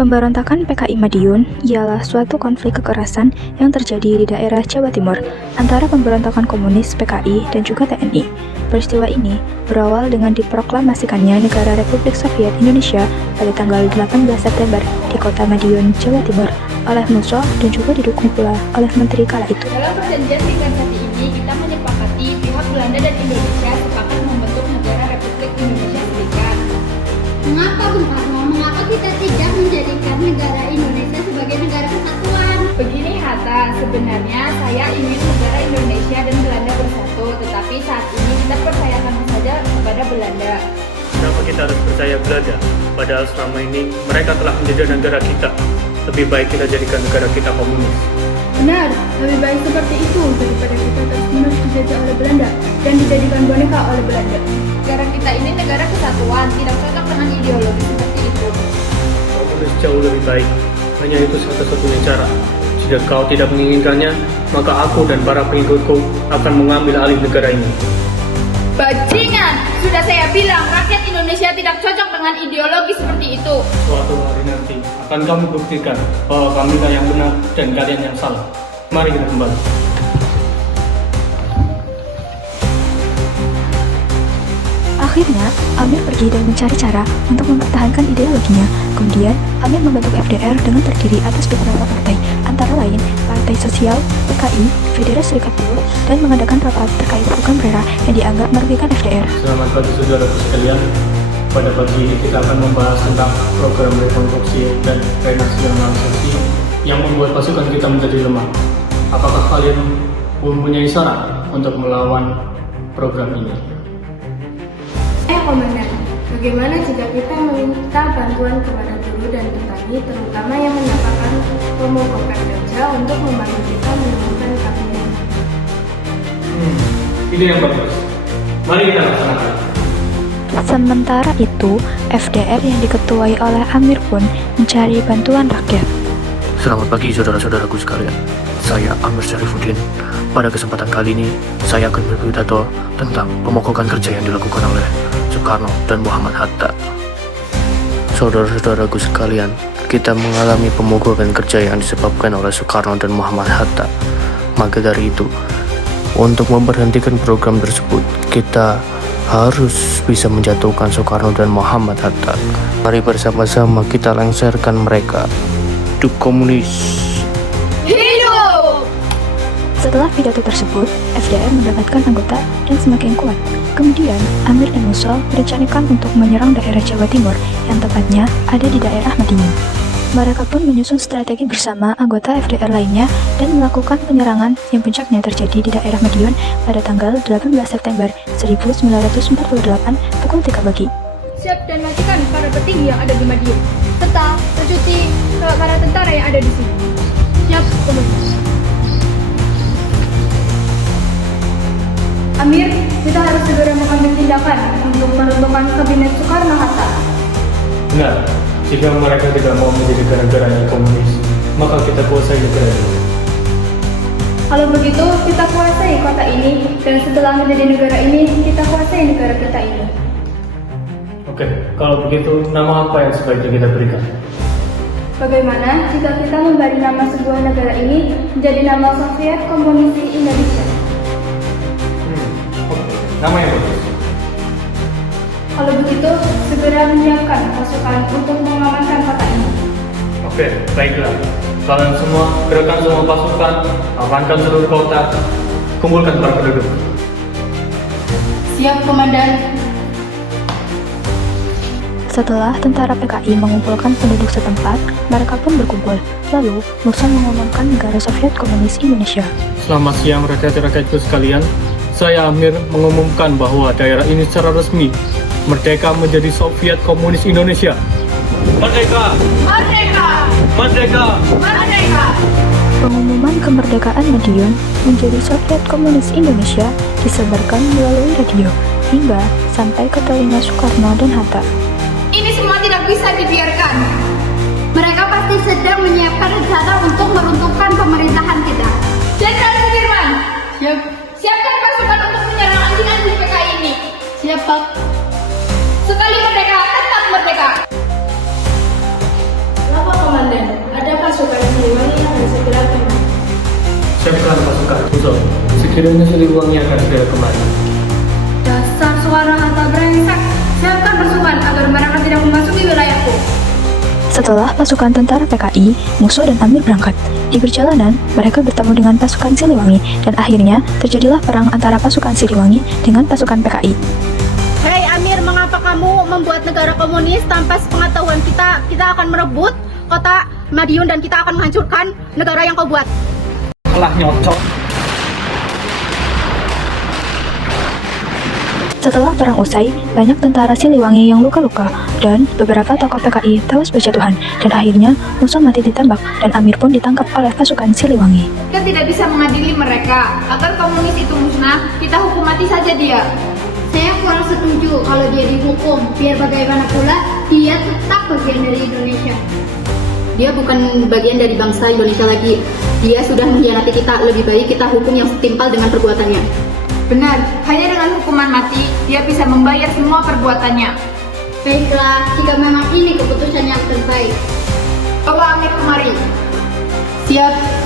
Pemberontakan PKI Madiun ialah suatu konflik kekerasan yang terjadi di daerah Jawa Timur antara pemberontakan komunis PKI dan juga TNI. Peristiwa ini berawal dengan diproklamasikannya Negara Republik Soviet Indonesia pada tanggal 18 September di kota Madiun, Jawa Timur oleh Musso dan juga didukung pula oleh menteri kala itu. Dalam perjanjian Trisakti ini, kita menyepakati pihak Belanda dan Indonesia sepakat membentuk Negara Republik Indonesia Serikat. Mengapa Bung Karno? Mengapa kita tidak menjadikan negara Indonesia sebagai negara kesatuan? Begini Hatta, sebenarnya saya ingin negara Indonesia dan Belanda bersatu, tetapi saat ini kita percayakan saja kepada Belanda. Kenapa kita harus percaya Belanda? Padahal selama ini mereka telah menjajah negara kita. Lebih baik kita jadikan negara kita komunis. Benar, lebih baik seperti itu daripada kita terus-menerus dijajah oleh Belanda dan dijadikan boneka oleh Belanda. Negara kita ini negara kesatuan, tidak cocok dengan ideologi seperti itu. Komunis jauh lebih baik. Hanya itu satu-satunya cara. Jika kau tidak menginginkannya, maka aku dan para pengikutku akan mengambil alih negara ini. Bajingan! Sudah saya bilang, rakyat Indonesia tidak cocok dengan ideologi seperti itu. Suatu hari nanti akan kami buktikan bahwa kamilah yang benar dan kalian yang salah. Mari kita kembali. Akhirnya, Amir pergi dan mencari cara untuk mempertahankan ideologinya. Kemudian, Amir membentuk FDR dengan terdiri atas beberapa partai, antara lain Partai Sosial, PKI, Federasi Serikat Buruh, dan mengadakan rapat terkait program Brera yang dianggap merugikan FDR. Selamat pagi saudaraku sekalian. Pada pagi ini kita akan membahas tentang program rekonstruksi dan renasionalisasi yang membuat pasukan kita menjadi lemah. Apakah kalian mempunyai saran untuk melawan program ini? Komandan, bagaimana jika kita meminta bantuan kepada buruh dan petani, terutama yang mendapatkan pemogokan kerja untuk membantu kita menemukan kabinet? Ide yang bagus. Mari kita laksanakan. Sementara itu, FDR yang diketuai oleh Amir pun mencari bantuan rakyat. Selamat pagi saudara-saudaraku sekalian. Saya Amir Syarifuddin. Pada kesempatan kali ini, saya akan berpidato tentang pemogokan kerja yang dilakukan oleh Soekarno dan Muhammad Hatta. Saudara-saudaraku sekalian, kita mengalami pemogokan kerja yang disebabkan oleh Soekarno dan Muhammad Hatta. Maka dari itu, untuk memberhentikan program tersebut, kita harus bisa menjatuhkan Soekarno dan Muhammad Hatta. Mari bersama-sama kita lengserkan mereka. Hidup komunis! Setelah pidato tersebut, FDR mendapatkan anggota dan semakin kuat. Kemudian, Amir dan Musso merencanakan untuk menyerang daerah Jawa Timur yang tepatnya ada di daerah Madiun. Mereka pun menyusun strategi bersama anggota FDR lainnya dan melakukan penyerangan yang puncaknya terjadi di daerah Madiun pada tanggal 18 September 1948 pukul 3 pagi. Siap dan matikan para petinggi yang ada di Madiun, serta mencuci para tentara yang ada di sini. Siap, komandan. Amir, kita harus segera mengambil tindakan untuk meruntuhkan kabinet Soekarno-Hatta. Benar, jika mereka tidak mau menjadi negara yang komunis, maka kita kuasai negara ini. Kalau begitu, kita kuasai kota ini, dan setelah menjadi negara ini, kita kuasai negara kita ini. Oke, kalau begitu, nama apa yang sebaiknya kita berikan? Bagaimana jika kita memberi nama sebuah negara ini menjadi nama Soviet Komunis Indonesia? Nama yang bagus. Kalau begitu, segera menyiapkan pasukan untuk mengamankan kota ini. Oke, baiklah. Kalian semua, gerakan semua pasukan, amankan seluruh kota, kumpulkan para penduduk. Siap, komandan. Setelah tentara PKI mengumpulkan penduduk setempat, mereka pun berkumpul. Lalu, Musso mengumumkan negara Soviet Komunis Indonesia. Selamat siang rakyat-rakyatku sekalian. Saya Amir mengumumkan bahwa daerah ini secara resmi merdeka menjadi Soviet Komunis Indonesia. Merdeka! Merdeka! Merdeka! Merdeka! Pengumuman kemerdekaan Madiun menjadi Soviet Komunis Indonesia disebarkan melalui radio hingga sampai ke telinga Soekarno dan Hatta. Ini semua tidak bisa dibiarkan. Mereka pasti sedang menyiapkan rencana untuk meruntuhkan pemerintahan kita. Jenderal Sudirman, Siap. siapkan pasukan untuk menyerang anjing-anjing PKI ini. Siap, Pak. Sekali merdeka, tetap merdeka. Lapor Siliwangi akan segera kembali. Siapkan pasukan musuh. Sekiranya Siliwangi akan segera kembali. Dasar suara harta brengsek. Siapkan pasukan agar mereka tidak memasuki wilayahku. Setelah pasukan tentara PKI, Musuh dan Amir berangkat. Di perjalanan, mereka bertemu dengan pasukan Siliwangi dan akhirnya terjadilah perang antara pasukan Siliwangi dengan pasukan PKI. Hei Amir, mengapa kamu membuat negara komunis tanpa sepengetahuan kita? Kita akan merebut kota Madiun dan kita akan menghancurkan negara yang kau buat. Telah nyocok. Setelah perang usai, banyak tentara Siliwangi yang luka-luka dan beberapa tokoh PKI tewas berjatuhan dan akhirnya Musuh mati ditembak dan Amir pun ditangkap oleh pasukan Siliwangi. Kita tidak bisa mengadili mereka. Agar komunis itu musnah, kita hukum mati saja dia. Saya kurang setuju kalau dia dihukum. Biar bagaimana pula, dia tetap bagian dari Indonesia. Dia bukan bagian dari bangsa Indonesia lagi. Dia sudah mengkhianati kita. Lebih baik kita hukum yang setimpal dengan perbuatannya. Benar, hanya dengan hukuman mati, dia bisa membayar semua perbuatannya. Baiklah, jika memang ini keputusan yang terbaik. Bawa Amir kemari. Siap.